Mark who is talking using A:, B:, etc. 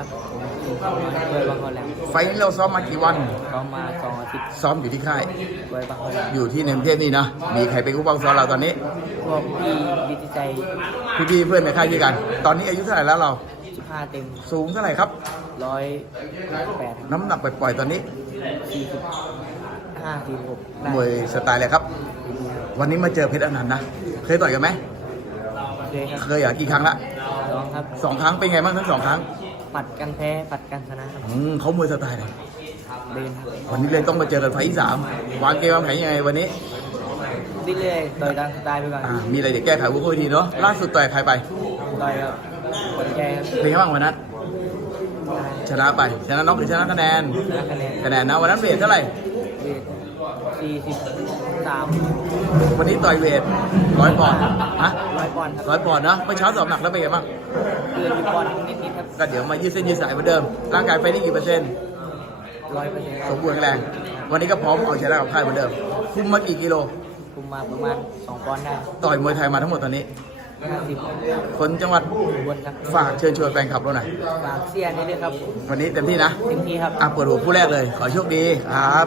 A: ครับผมสิงห์เวยบางคนแหลม
B: ไฟล์นี้เราซ้อมมากี่วัน
A: ก็มาสองอาทิตย์
B: ซ้อมอยู่ที่ค่าย
A: เวยบางคนแหลม
B: อยู่ที่ในกรุงเทพนี่นะ มีใครเป็นผู้บังซ้อมเราตอนนี้
A: พวกพี่ดิจิใจ
B: พี่ๆเพื่อนในค่ายด้วยกัน ตอนนี้อายุเท่าไหร่แล้วเรา
A: สิบห้าเต็ม
B: สูงเท่าไหร่ครับ
A: ร้อยแปด
B: น้ำหนักปล่อยๆตอนนี้
A: สี่สิบห้าสี่สิบหกได้
B: มวยสไตล์อะไรครับ วันนี้มาเจอเพชรอนันต์นะ เคยต่อยกันไหม
A: เลยครับ
B: เคยเหรอกี่ครั้งละ
A: สองครับ
B: สองครั้งเป็นไงบ้างทั้งสองครั้ง
A: ปัดกันแพ้ปัดกันชนะครับ
B: อืมเขามวยสไตล์ไหน
A: เดินครับ
B: วันนี้เลยต้องมาเจอกันไฟล์ที่สามวางเกมวางแผนยังไงวันนี้
A: เรื่อยๆต่อยตามสไตล์ไปก่อน
B: อ่ามีอะไรเดี๋ยวแก้ไขวุ้ยทีเนาะล่าสุดต่อยใครไป
A: ต่อยกับคนแก่ครับ
B: เป็นไงบ้างวันนั้นชนะไปชนะน็อกหรือชนะคะแนน
A: ชนะคะแนน
B: คะแนนนะวันนั้นเวทเท่าไหร่
A: เวท สี่สิบสาม
B: วันนี้ต่อยเวทร้อยปอนด์ฮะ
A: ร้อยปอนด์ครับ
B: ร้อยปอนด์นะเมื่อเช้าสอบหนักแล้วเป็นไงบ้าง
A: เกินอยู่ปอนด์นิดๆครับ
B: ก็เดี๋ยวมายืดเส้นยืดสายเหมือนเดิม ร่างกายไฟนี่กี่เปอร์เซ็นต์
A: ร้อยเปอร์เซ็นต์
B: สมบูรณ์แข็งแรง วันนี้ก็พร้อมเอาชนะกับค่ายเหมือนเดิม คุมมากี่กิโล
A: คุมมาประมาณสองปอนด์ได้
B: ต่อยมวยไทยมาทั้งหมดตอนนี้
A: ห้าสิบ
B: คนจังหวัด
A: วนครับ
B: ฝากเชิญชวนแฟนคลับเราหน่อย
A: ฝากเสียนี่ด้วยครับ
B: วันนี้เต็มที่นะ
A: เต็มที่ครับ
B: อะเปิดหัวผู้แรกเลย ขอโชคดีครับ